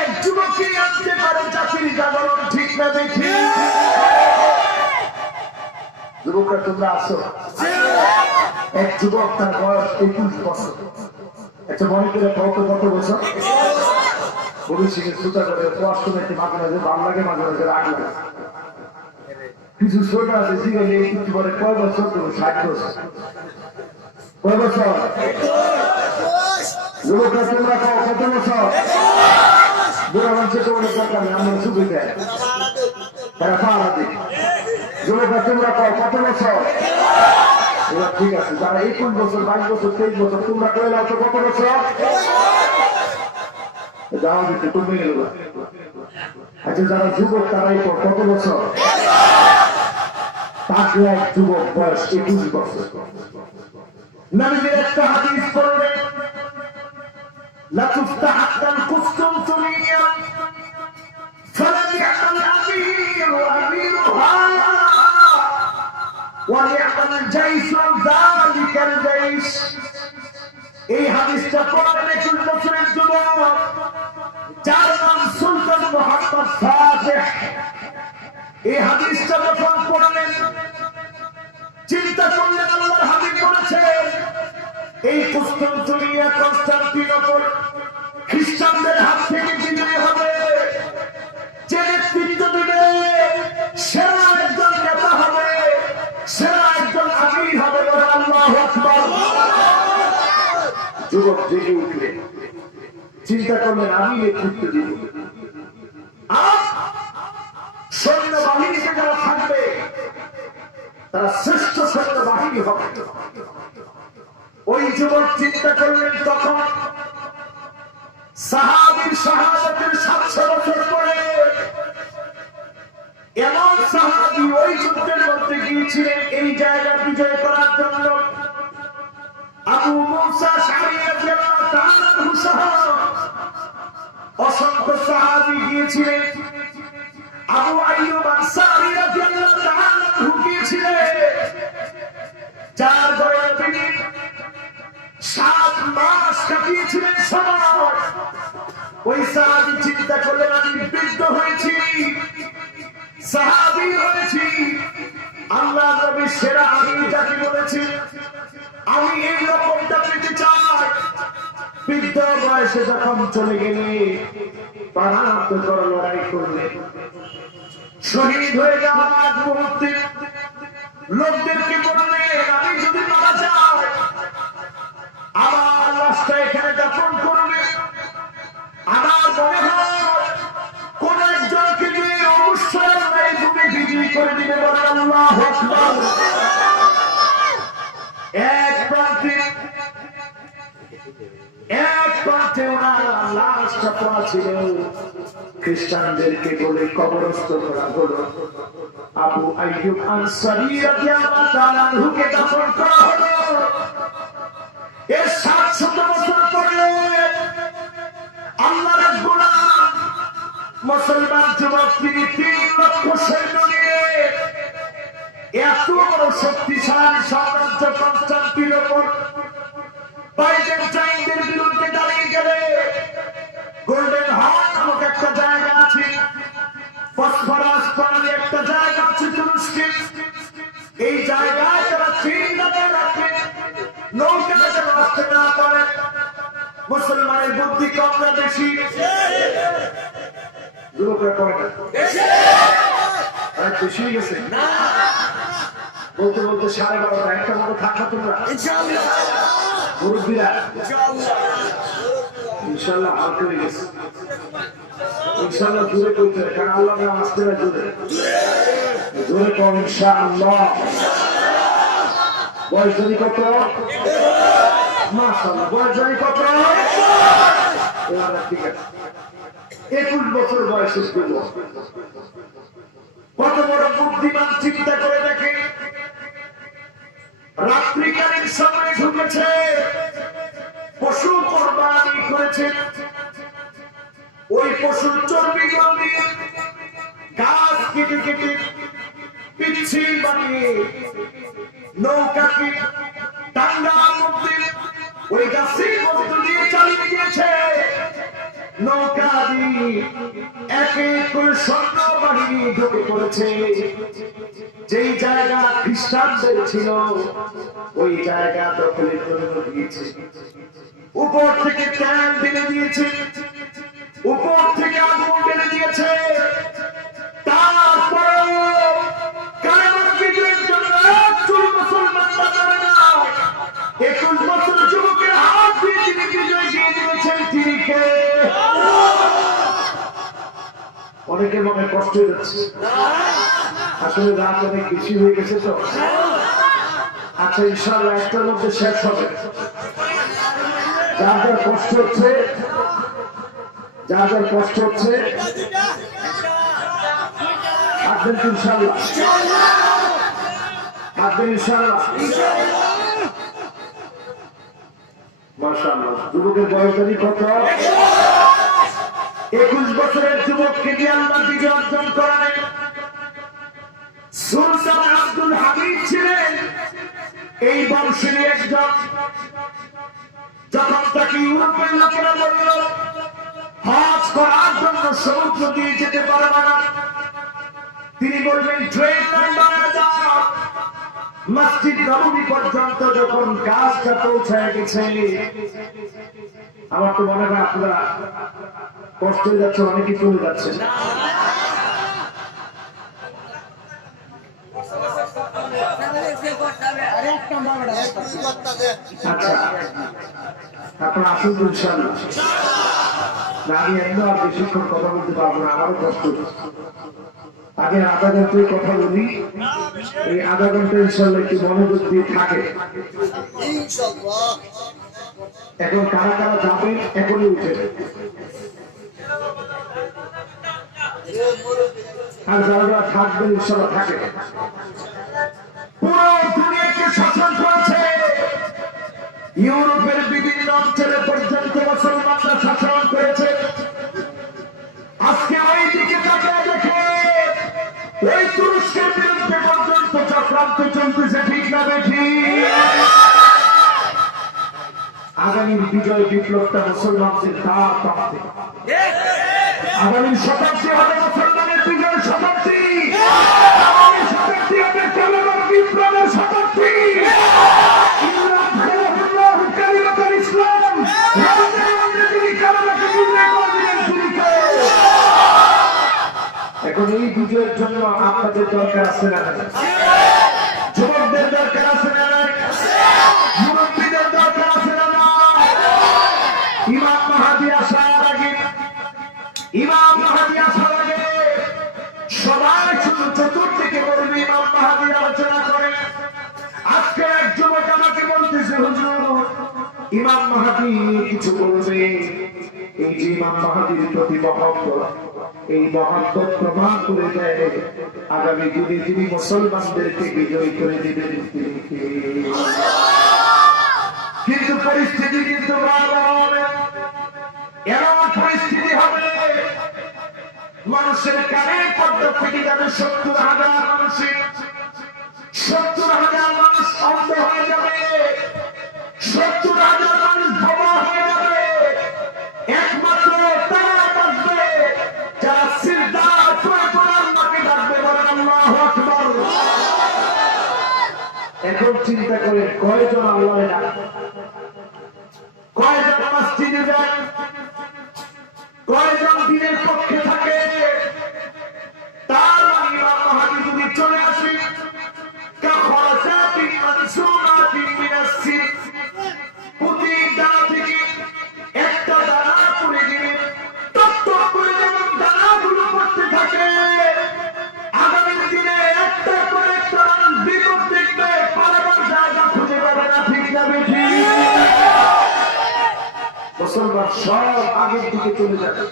এক যুবকই আনতে পারে জাতির জাগরণ, ঠিক না দেখি? যুবকরা তোমরা আসো। এক যুবক, তার বয়স 21 বছর। আচ্ছা মনে করে কত বছর? ভবিষ্যতে শ্রোতা করে অষ্টমীতে মাঝে মাঝে ভালো লাগে, মাঝে মাঝে রাগ লাগে। কিছু শ্রোতা আছে জিজ্ঞাসা একটু পরে কয় বছর? 60 বছর। কয় বছর? যুবকরা তোমরা কত বছর? বুড়া মানুষের তো অনেক দরকার নেই, আমরা সুবিধা তারা পাহারা দিই। যুবকরা তোমরা কত বছর? এবার ঠিক আছে, যারা 21 বছর, 22 বছর, 23 বছর, তোমরা কয়ে নাও তো কত বছর? যাওয়া দিতে তুমি গেল। আচ্ছা যারা যুবক তারাই কত বছর? তাকে এক যুবক বয়স 21 বছর। নবীর একটা হাদিস পড়বেন, লা তুফতাহাত্তাল কুসতুমতুমিয়া ফালাম ইয়াকাল আমিরু আমিরুহা ওয়া ইয়াকাল জাইশু যালিকাল জাইশ। এই হাদিসটা পড়বেন 21 বছরের যুবক, যার নাম সুলতান মুহাম্মদ ফাতিহ। এই হাদিসটা যখন পড়লেন চিন্তা করলেন, আল্লাহর হাবিব বলেছেন এই কুসতুমতুমিয়া কনস্টান্টিনোপল খ্রিস্টানদের হাত থেকে বিজয়ী হবে। যে নেতৃত্ব দিবে সেরা একজন নেতা হবে, সেরা একজন আমির হবে। আল্লাহু আকবার। যুবক জেগে উঠলেন, চিন্তা করলেন আমি নেতৃত্ব দিব। আর সৈন্যবাহিনীতে যারা থাকবে তারা শ্রেষ্ঠ সৈন্যবাহিনী হবে। ওই যুবক চিন্তা করলেন, তখন সাহাবীর শাহাদাতের 700 বছর পরে এমন সাহাবী ওই যুদ্ধের মধ্যে গিয়েছিলেন এই জায়গা বিজয় করার জন্য। আবু মুসা আশআরী রাদিয়াল্লাহু তাআলা আনহু সহ অসংখ্য সাহাবী গিয়েছিলেন। আবু আইয়ুব আনসারী রাদিয়াল্লাহু তাআলা আনহু গিয়েছিলেন। 4 বছর তিনি 7 মাস কাটিয়েছিলেন সময়। ওই সাহাবী চিন্তা করলেন আমি বৃদ্ধ হয়েছি, সাহাবী হয়েছি, আল্লাহ নবী সেরা আমি যাকে বলেছি আমি এই রকমটা পেতে চাই। বৃদ্ধ বয়সে যখন চলে গেলে প্রাণান্তকর লড়াই করলে, শহীদ হয়ে যাওয়ার আগ মুহূর্তে লোকদেরকে বললেন আমি যদি মারা যাই আমার লাশটা এখানে দাফন করবে। আমার মনে হয় কোন একজনকে দিয়ে অবশ্যই এই ভূমি বিজয়ী করে দিবে। বলে আল্লাহু আকবার। এক প্রান্তে ওনার লাশটা পড়া ছিল, খ্রিস্টানদেরকে বলে কবরস্থ করা হলো। আবু আইয়ুব আনসারী রাদিয়াল্লাহু তাআলা আনহুকে দাফন করা হলো। এর 700 বছর পরে আল্লাহর গোলাম মুসলমান যুবক তিনি 3 লক্ষ সৈন্য নিয়ে এত বড় শক্তিশালী সাম্রাজ্য কনস্টান্টিনোপল বাইজেন্টাইনদের বিরুদ্ধে দাঁড়িয়ে গেলে গোল্ডেন হর্ন নামক একটা জায়গা আছে, ফসফরাস পানি একটা জায়গা আছে তুরস্কে। এই জায়গায় তারা 3 নজর রাখেন, নৌকা যেন আসতে না পারে। মুসলমানের বুদ্ধি কম না বেশি? যুবকরা করে না বেশি গেছে না বলতে বলতে 12:30 একটা মতো থাকা তোমরা মুরব্বীরা ইনশাআল্লাহ হাত হয়ে গেছে। ইনশাআল্লাহ জোরে করতে, কারণ আল্লাহ নাম আসতে না জোরে জোরে কম ইনশাআল্লাহ। বয়স জানি কত? মাশাআল্লাহ। বয়স জানি কত? ঠিক আছে, 21 বছর বয়সে ছিল। কত বড় বুদ্ধিমান চিন্তা করে দেখে। রাত্রিকালীন সময় ঢুকেছে, পশু কোরবানি করেছে। ওই পশুর চর্বি দিয়ে গাছ কেটে কেটে পিচ্ছিল বানিয়ে নৌকাকে টাঙ্গার মধ্যে ওই গাছের মধ্য দিয়ে চালিয়ে দিয়েছে। নৌকা দিয়ে এক এক করে সৈন্য বাহিনী ঢুকে পড়েছে। যেই জায়গা খ্রিস্টানদের ছিল ওই জায়গা দখলের জন্য দিয়েছে। উপর থেকে ট্যাঙ্ক ফেলে দিয়েছে, উপর থেকে আগুন ফেলে দিয়েছে। তারপরেও কালেমার বিজয়ের জন্য একজন মুসলমান বাঁচাবে না। 21 বছর যুবকের হাত দিয়ে তিনি বিজয় দিয়ে দিয়েছেন। তিনি কে? অনেকের মনে কষ্ট হচ্ছে, আসলে রাত অনেক বেশি হয়ে গেছে তো। আচ্ছা, ইনশাআল্লাহ একটার মধ্যে শেষ হবে। যার যার কষ্ট হচ্ছে, যার যার কষ্ট হচ্ছে আসবেন ইনশাআল্লাহ, আসবেন ইনশাআল্লাহ। মাশাআল্লাহ। যুবকের বয়স জানি কত? 21 বছরের যুবককে দিয়ে আল্লাহ বিজয় অর্জন করায়। সুলতান আব্দুল হামিদ ছিলেন এই বংশের একজন। যখন তাকে ইউরোপের লোকেরা বলল হজ করার জন্য সমুদ্র দিয়ে যেতে পারবে না, তিনি বলবেন ট্রেন লাইন বানানো যাও। মসজিদ নববী পর্যন্ত যখন কাজটা পৌঁছায় গেছে, আমার তো মনে হয় আপনারা কষ্ট হয়ে যাচ্ছে, অনেকে চলে যাচ্ছে। আচ্ছা, আপনার আসুন ইনশাআল্লাহ। আমি এমন আর বেশিক্ষণ কথা বলতে পারবো না, আমারও কষ্ট। আগে আধা ঘন্টায় কথা বলি, এই আধা ঘন্টা ইনশাআল্লাহ একটু মনোযোগ দিয়ে থাকে। এখন কারা কারা যাবেন এখনই উঠে, আর যারা যারা থাকবেন ইনশাআল্লাহ থাকে। পুরো দুনিয়াকে শাসন করেছে, ইউরোপের বিভিন্ন অঞ্চলে পর্যন্ত মুসলমানরা শাসন করেছে। আজকে ওই দিকে তাকিয়ে দেখে ওই তুরস্কের বিরুদ্ধে পর্যন্ত চক্রান্ত চলতেছে, ঠিক না বেঠি? আগামীর বিজয় বিপ্লবটা মুসলমানদের তার প্রাপ্তি। আগামী শতাব্দী হবে মুসলমানের বিজয় শতাব্দী। আগামী শতাব্দী হবে কালেমার বিপ্লবের শতাব্দী। এখন এই বিজয়ের জন্য আপনাদের দরকার আছে না? যুবকদের দরকার আছে না? মুরব্বীদের দরকার আছে না? ইমাম মাহদী আসার আগে, ইমাম মাহদী আসার আগে সবাই শুধু চতুর্দিকে বলবে ইমাম মাহদী আলোচনা করে। আজকে এক যুবক আমাকে বলতেছে, হুজুর ইমাম মাহদী কিছু বলবে। এই যে ইমাম মাহদীর প্রতি মহব্বত, এই মহব্বত প্রমাণ করে দেয় আগামী দিনে তিনি মুসলমানদেরকে বিজয় করে দিবেন। কিন্তু পরিস্থিতি কিন্তু এমন পরিস্থিতি হবে, মানুষের কানে পর্দা ফেটে যাবে। 70,000 মানুষের 70,000 মানুষ অন্ধ হয়ে যাবে, 70,000 মানুষ বোমা হয়ে যাবে। একমাত্র তারা বাঁচবে যারা সিজদার করে আল্লাহকে ডাকবে, বলেন আল্লাহু আকবার। এখন চিন্তা করে কয়জন আল্লাহকে ডাকে, কয়জন মসজিদে যায়, কয়জন দিনের পক্ষে থাকে। তার ইমাম মাহদী যদি চলে আসে কাখরাজাতিন মানসুরাতিন মিনাস সির, প্রতি দানা থেকে একটা দানা পড়ে দিবে, টপ করে যেমন দানাগুলো পড়তে থাকে। আগামী দিনে একটা করে একটা মানুষ বিপদ দেখবে, পালাবার জায়গা খুঁজে পাবে না, ঠিক না বেঠি? মুসলমান সব আগের দিকে চলে যাবে।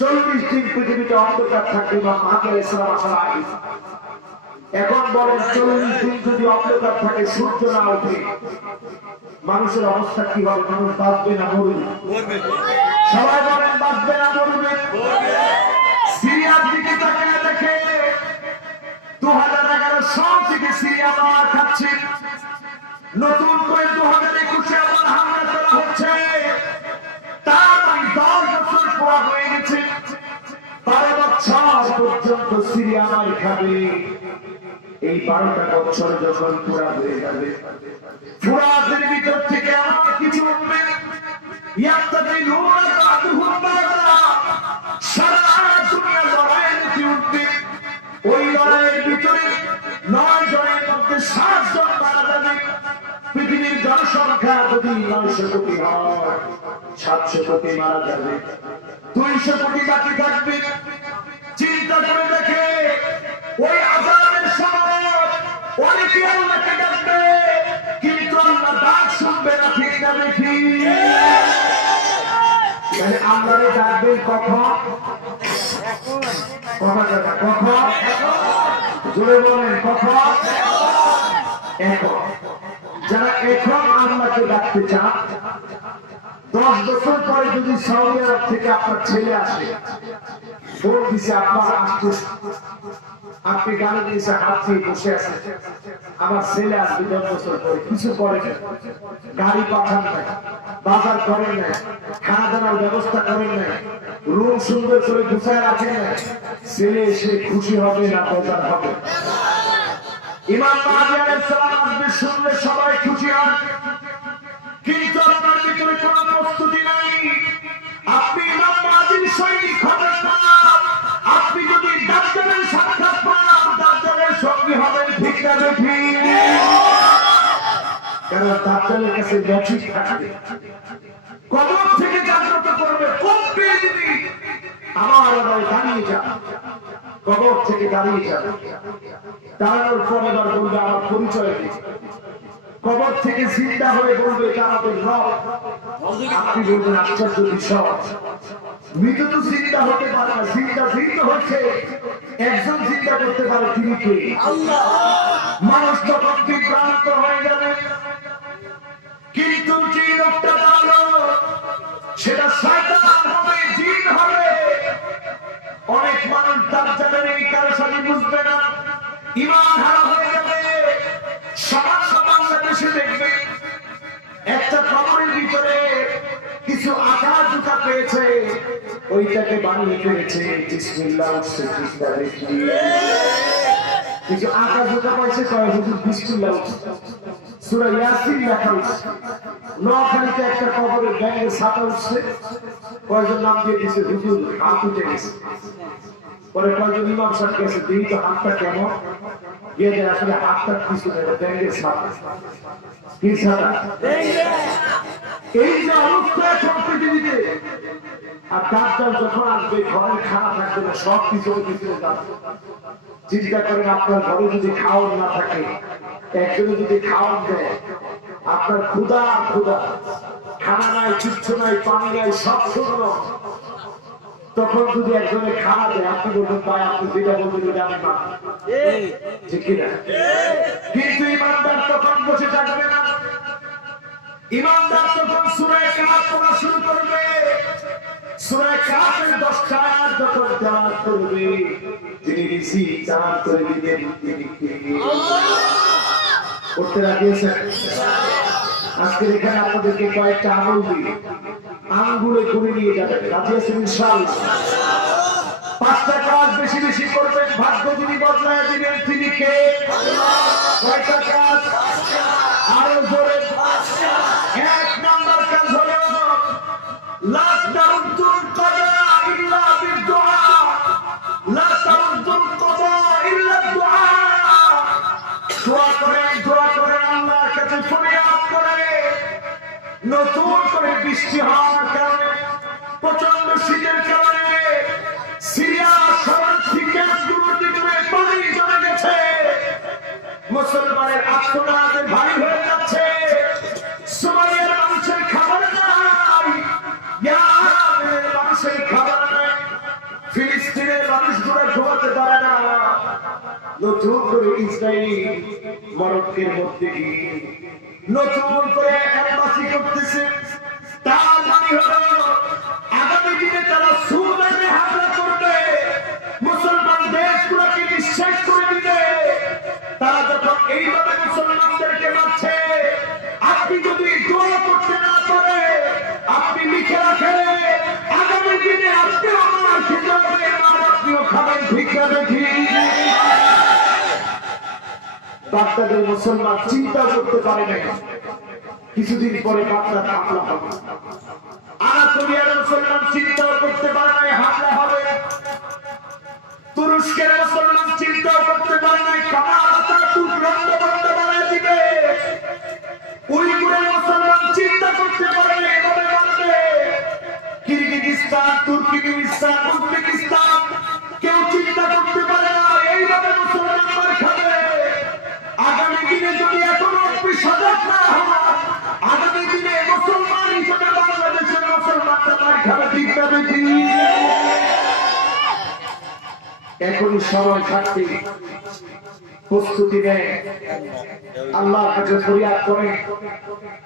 40 দিন পৃথিবীতে অন্ধকার থাকবে ইমাম মাহদী আলাইহিস সালাম আসার আগে। এখন বলেন 40 দিন যদি অন্ধকার থাকে, সূর্য না ওঠে, মানুষের অবস্থা কি হবে? মানুষ বাঁচবে না মরবে? সবাই বলেন বাঁচবে না মরবে? সিরিয়ার দিকে তাকিয়ে দেখে 2011 সাল থেকে সিরিয়া মার খাচ্ছে। নতুন করে 2021-এ আবার হামলা করা হচ্ছে। তার 10 বছর আমার খাবে। এই 12টা বছর যখন পুরা হয়ে যাবে, ফুরাতের ভিতর থেকে আমার কিছু উঠবে, সারা দুনিয়া লড়াইয়ের কি উঠবে। ওই লড়াইয়ের ভিতরে 9 জনের মধ্যে 7 জন মারা যাবে। পৃথিবীর জনসংখ্যা যদি 900 কোটি হয়, 700 কোটি মারা যাবে, 200 কোটি বাকি থাকবে। চিন্তা করে দেখে ওই আযাবের সময় অনেকে আল্লাহকে ডাকবে, কিন্তু আল্লাহ ডাক শুনবে না, ঠিক না দেখি? মানে আল্লাহরে ডাকবেন কখন? কখন? জোরে বলেন কখন? এখন। যারা এখন আল্লাহকে ডাকতে চান, 10 বছর পরে যদি সৌদি আরব থেকে আপনার ছেলে আসে, ফোন দিছে আপনার আসতে, আপনি গাড়ি দিয়েছে, হাত দিয়ে বসে আছে, আমার ছেলে আসবে 10 বছর পরে, কিছু করে না, গাড়ি পাঠান নাই, বাজার করেন নাই, খানা দানার ব্যবস্থা করেন নাই, রুম সুন্দর করে গুছায় রাখেন নাই, ছেলে এসে খুশি হবে না বেজার হবে? ইমাম মাহদী আলাইহিস সালাম আসবে, শুনলে সবাই খুশি হন, কিন্তু আপনার ভিতরে কোনো প্রস্তুতি নাই। আপনি ইমাম মাহদীর সৈনিক হবেন না, আপনি যদি দাজ্জালের সাক্ষাৎ পান, দাজ্জালের সঙ্গী হবেন, ঠিক না ঠিক? কারণ দাজ্জালের কাছে ম্যাজিক থাকবে, কবর থেকে জাগ্রত করবে, কোন পেয়ে দিবি, আমার আবার দাঁড়িয়ে যা, কবর থেকে দাঁড়িয়ে যাবে, দাঁড়ানোর পর এবার বলবে আমার পরিচয় দিই, কবর থেকে জিন্দা হয়ে বলবে এটা আমাদের রব। আপনি বলবেন আশ্চর্য বিষয়, মৃত তো জিন্দা হতে পারে না, জিন্দা জিন্দা হচ্ছে, একজন জিন্দা করতে পারে, তিনি কে? আল্লাহ। মানুষ তখন বিভ্রান্ত হয়ে যাবে, কিন্তু যে লোকটা ভালো সেটা শয়তান হবে, জিন হবে। অনেক মানুষ দাজ্জালের এই কারসাজি বুঝবে না, ঈমান হারা হয়ে যাবে। বাংলাদেশে দেখবে একটা কবরের ভিতরে কিছু আঁকা জুতা পেয়েছে, ওইটাকে বানিয়ে ফেলেছে বিসমিল্লাহ উঠছে, কিছু আঁকা জুতা পাইছে, কয় হুজুর বিসমিল্লাহ উঠছে, সূরা ইয়াসিন লেখা উঠছে। নোয়াখালীতে একটা কবরের ব্যাঙের ছাতা উঠছে, কয়েকজন নাম দিয়ে দিচ্ছে হুজুর হাত উঠে গেছে। পরে কয়েকজন ইমাম সাহেব গেছে, দিই তো হাতটা কেমন, গিয়ে দেয় আসলে হাতটা কিছু নেই, ব্যাঙের ছাতা। কি ছাতা? এই যে অবস্থা এখন পৃথিবীতে, আর দাজ্জাল যখন আসবে ঘরের খানা থাকবে না, সব কিছু পিছনে যাবে। চিন্তা করেন আপনার ঘরে যদি খাওয়ান না থাকে, একজনে যদি খাওয়ান দেয়, আপনার ক্ষুধা ক্ষুধা, খানা নাই, কিচ্ছু নাই, পানি নাই, সব শূন্য, তখন যদি একজনে খাওয়া দেয়, আপনি বলবেন ভাই আপনি যেটা বলবেন জানেন না, ঠিক কিনা? কিন্তু ইমানদার তখন বসে থাকবে না, ইমানদার তখন সূরা কাহফ পড়া শুরু করবে। সূরা কাহফের 10টা আয়াত যখন তেলাওয়াত করবে, তিনি রিসিভ চালান করে দিবেন, তিনি কে? করতে রাখিয়েছেন। আজকে এখানে আপনাদেরকে কয়েকটা আমল দিই, আঙ্গুলে করে নিয়ে যাবেন, রাজি আছেন ইনশাআল্লাহ? 5টা কাজ বেশি বেশি করবেন, ভাগ্য যিনি বদলায় দিবেন, তিনি কে? কয়টা কাজ? আরো জোরে। 1 নাম্বার কাজ হলো লা তারুদ্দুল কদা ইল্লা বিদুআ, লা তারুদ্দুল কদা ইল্লা দুআ। দোয়া করেন, আল্লাহর কাছে ফরিয়াদ করে। নতুন করে বৃষ্টি হওয়ার কারণে, প্রচন্ড শীতের কারণে সিরিয়া শহর থেকে পানি জমে গেছে, মুসলমানের আত্মনাদের ভারী হয়ে যাচ্ছে। সোমালিয়ার মানুষের খাবার নাই, ইয়ামেনের মানুষের খাবার নাই, ফিলিস্তিনের মানুষগুলো ঘুমাতে পারে না। নতুন করে ইসরায়েল মরক্কোর মধ্যে গিয়ে নতুন করে এমবাসি করতেছে। তার মানে হলো আগামী দিনে তারা সুদানে হামলা করবে, মুসলমান দেশগুলোকে নিঃশেষ করে দিবে। তারা যখন এইভাবে মুসলমানদেরকে মারছে, আপনি যদি দোয়া করতে না পারে, আপনি লিখে রাখেন আগামী দিনে আপনি আমার খেতে হবে, আপনিও খাবেন, ঠিক আছে? ঠিক বাগদাদের মুসলমান চিন্তা করতে পারে নাই কিছুদিন পরে বাগদাদ হামলা হবে। আনাতোলিয়ার মুসলমান চিন্তা করতে পারে নাই হামলা হবে। তুরস্কের মুসলমান চিন্তা করতে পারে নাই কামাতা তুর্ক বন্ধ বানিয়ে দিবে। উইগুরের মুসলমান চিন্তা করতে পারে নাই এভাবে বাঁধবে। কিরগিজস্তান, তুর্কমেনিস্তান, উজবেকিস্তান কেউ চিন্তা করতে পারে না এইভাবে মুসলমান মার খাবে। আগামী দিনে যদি এখনো সজাগ না হয়, আগামী দিনে মুসলমান হিসেবে বাংলাদেশের মুসলমানরা মার খাবে। ঠিক না বেশি? এখনই সময় থাকতে প্রস্তুতি নেয়, আল্লাহর কাছে ফরিয়াদ করে,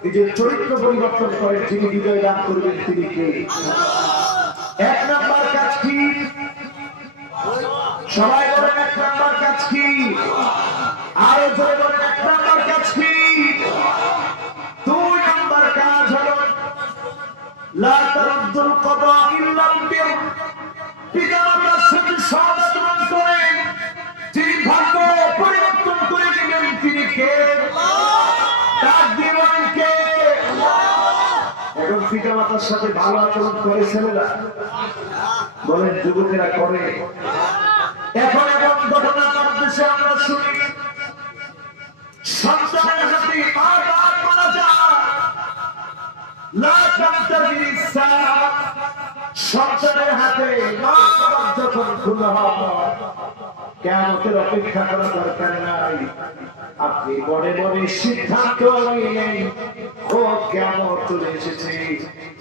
নিজের চরিত্র পরিবর্তন করে। যিনি বিজয় দান করবেন তিনি কে? এক নাম্বার কাজ কি? সবাই বলেন এক নাম্বার কাজ কি? আরো জোরে বলেন এক নাম্বার কাজ কি? দুই নাম্বার কাজ হলো লা তারুদ্দুল কদা ইল্লা বির। পিতামাতার সাথে সদাচরণ করেন, যিনি ভাগ্য পরিবর্তন করে দিবেন তিনি কে? ডাক দিবেন কে? এখন পিতামাতার সাথে ভালো আচরণ করে ছেলেরা? বলেন যুবকেরা করে? এখন এমন ঘটনা আমাদের দেশে আমরা শুনি, সন্তানের হাতে বারবার মারা যায়। লা তান্তাযির ইসসাআ, সন্তানের হাতে মা বাবার যখন খুন হয়, কিয়ামতের অপেক্ষা করা দরকার নাই। আপনি মনে মনে সিদ্ধান্ত নিলেন, ও কিয়ামত চলে এসেছে,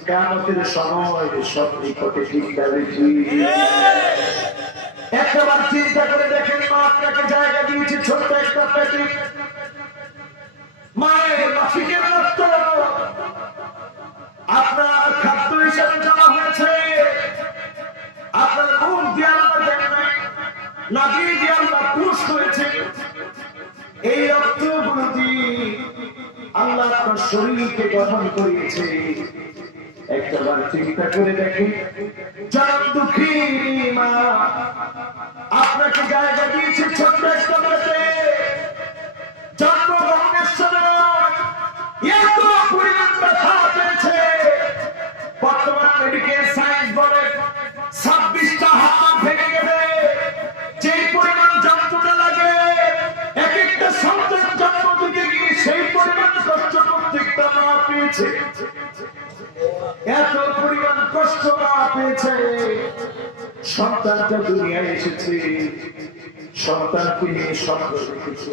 কিয়ামতের সময় সব নিকটে। ঠিক বেশি? একবার চিন্তা করে দেখেন, মা আপনাকে জায়গা দিয়েছে ছোট্ট একটা পেটে, মায়ের মাসিকের রক্ত আপনার খাদ্য হিসাবে জমা হয়েছে। আপনার মুখ দিয়ে আল্লাহ দেন নাই, নাভি দিয়ে আল্লাহ পুষ করেছে। এই রক্তগুলো দিয়ে আল্লাহ আপনার শরীরকে গঠন করিয়েছে। একটাবার চিন্তা করে দেখেন, যারা দুঃখী মা আপনাকে জায়গা দিয়েছে ছোট্ট একটা পেটে, জন্মগ্রহণের সময় এত পরিমাণ ব্যথা পেয়েছে। বর্তমান মেডিকেল সায়েন্স বলে 26টা হাত ভেঙে গেলে যেই পরিমাণ যন্ত্রণা লাগে, এক একটা সন্তান জন্ম দিতে গিয়ে সেই পরিমাণ কষ্ট প্রত্যেকটা মা পেয়েছে। এত পরিমাণ কষ্ট মা পেয়েছে। সন্তানটা দুনিয়ায় এসেছে, সন্তানকে নিয়ে স্বপ্ন দেখেছে।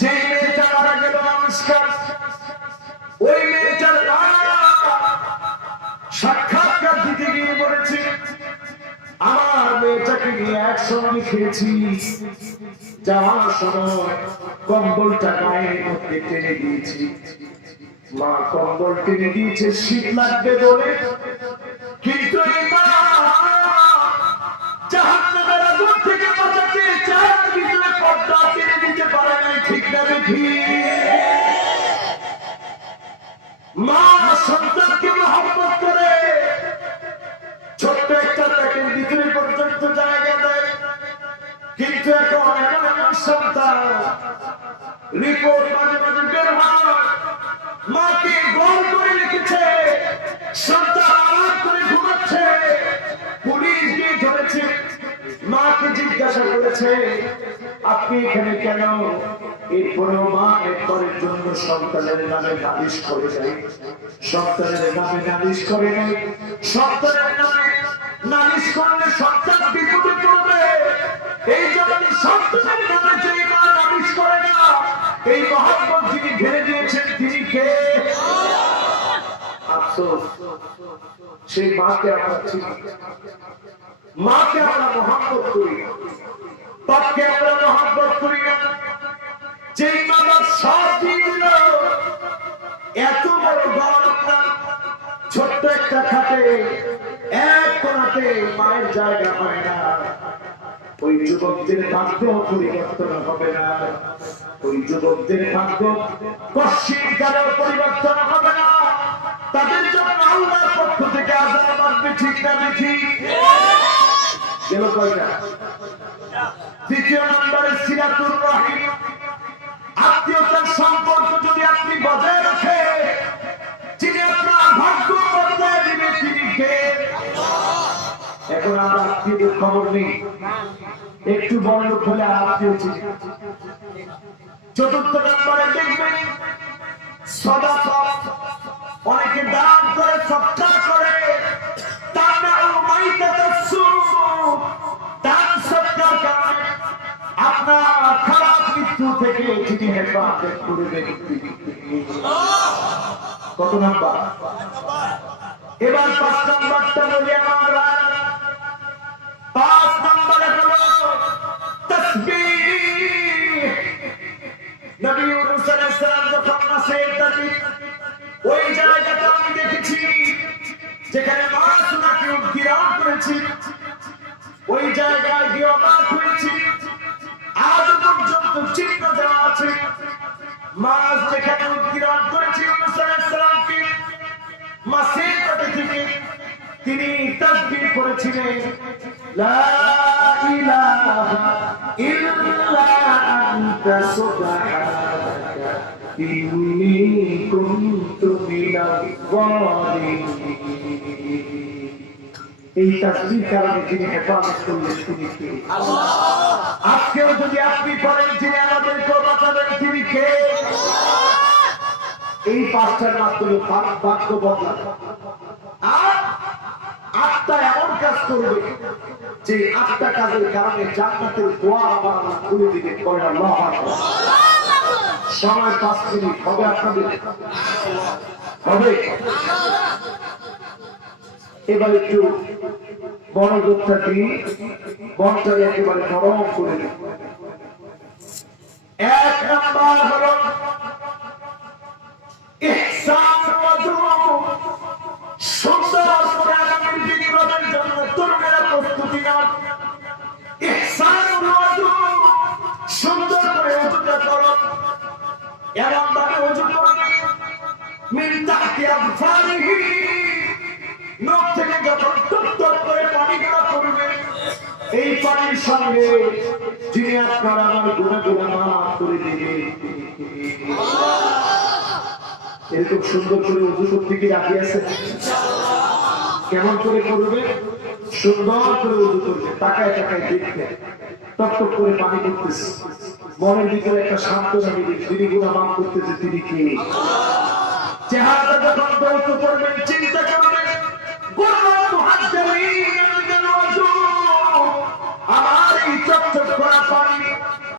যে মেয়েটা মারা গেল নমস্কার, ওই মেয়েটার সাক্ষাৎকার দিতে গিয়ে বলেছে, আমার মেয়েটাকে নিয়ে একসঙ্গে খেয়েছি, যাওয়ার সময় কম্বলটা গায়ের মধ্যে টেনে দিয়েছি। মা কম্বল টেনে দিয়েছে শীত লাগবে বলে, কিন্তু জাহান্নামের আগুন থেকে বাঁচাতে চার ভিতরে পর্দা টেনে দিতে পারে নাই। ঠিক না বেঠি? মা সন্তানকে মহব্বত করে ছোট্ট একটা প্যাকের ভিতরে পর্যন্ত জায়গা দেয়, কিন্তু এখন এমন সন্তান রিপোর্ট মাঝে মাঝে বের হয়, মাকে গোল করে রেখেছে, সন্তান আরাম করে ঘুমাচ্ছে। পুলিশ গিয়ে ধরেছে, মাকে জিজ্ঞাসা করেছে, আপনি এখানে কেন? এরপরেও মা এরপরের জন্য সন্তানের নামে নালিশ করে যায়। সন্তানের নামে নালিশ করে নাই। সন্তানের নামে নালিশ করলে সন্তান বিপদে পড়বে। এই জন্য সন্তানের নামে যে মা নালিশ করে না, এই মহব্বত যিনি ঘিরে দিয়েছেন তিনি কে? আফসোস, সেই মাকে আমরা চিনি, মাকে আমরা মহব্বত করি, বাপকে আমরা মহব্বত করি না। যেই মানব সব দিয়ে দিল, এত বড় ঘর আপনার, ছোট্ট একটা খাটে এক কোণাতে মায়ের জায়গা হয় না। ওই যুবকদের ভাগ্য পরিবর্তন হবে না, ওই যুবকদের ভাগ্য পশ্চিমকালেও পরিবর্তন হবে না। তাদের জন্য আল্লাহর পক্ষ থেকে আযাব আসবে। ঠিক না বেঠি? গেল কয়টা? দ্বিতীয় নম্বরে সিলাতুর রহিম, আত্মীয়তার সম্পর্ক যদি আপনি বজায় রাখে, যিনি আপনার ভাগ্য বদলায় দিবে তিনি কে? এখন আমরা আত্মীয়দের খবর নেই, একটু বড় লোক হলে আত্মীয় চিনি। চতুর্থ নম্বরে দেখবেন সদাকত, অনেকে দান করে, সদকা করে, দান সদকার কারণে আপনার খারাপ মৃত্যু থেকে যিনি হেফাজত করবেন। কত নাম্বার? এবার 5 নাম্বারটা বলি আমরা। 5 নাম্বারে হলো তাসবিহ। নবী ইউনূস আলাইহিস সালাম যখন মাছের দাঁড়ি, ওই জায়গাটা আমি দেখেছি যেখানে মাছ নাকি উদ্গীরণ করেছি, ওই জায়গায় গিয়ে অবাক হয়েছি। আজ পর্যন্ত চিহ্ন দেওয়া আছে, মাছ যেখানে উদ্গীরণ করেছে ইউনূস আলাইহিস সালামকে মাছের পেটে থেকে তিনি তাসবিহ করেছিলেন, লা ইলাহা ইল্লা আনতা সুবহানাকা ইন্নী কুনতু মিনাজ জালিমিন। এই তাসবিহ কারণে যিনি হেফাজত করলেন তিনি কে? আল্লাহ। আজকেও যদি আপনি পড়েন যিনি আমাদেরকে বাঁচাবেন তিনি কে? এই 5টার মাধ্যমে ভাগ্য বদলাবে। আর 8টা এমন কাজ করবে যে 8টা কাজের কারণে জান্নাতের দুয়ার আবার আল্লাহ খুলে দিবে। করেন আল্লাহু আকবার। সময় 5 মিনিট হবে, আপনাদের হবে। এবার একটু বড় যোগটা দিয়ে বনটাকে একেবারে নরম করে দিন। 1 নাম্বার হলো ইহসান ওয়া দুরু। সুন্দর করে আগামী জীবনের জন্য তরুণেরা প্রস্তুতি নাও। ইহসান ওয়া দুরু, সুন্দর করে ওযুটা করো, এমন ভাবে ওযু করবে মিন তাহতি আযফারিহি, নখ থেকে যখন টপ করে পানিগুলো পড়বে, এই পানির সঙ্গে যিনি আপনার আমার গুনাহগুলো মাফ করে দিবে। এরকম সুন্দর করে ওযু করতে কি রাজি আছে? কেমন করে করবে? সুন্দর করে ওযু করবে, তাকায় তাকায় দেখবে টপ করে পানি পড়তেছে, মনের ভিতরে একটা সান্ত্বনা দিবে, যিনি গুনাহ মাফ করতেছে তিনি কে? চেহারাটা যখন দৌত করবেন চিন্তা করবেন আমার এই চকচক করা পানি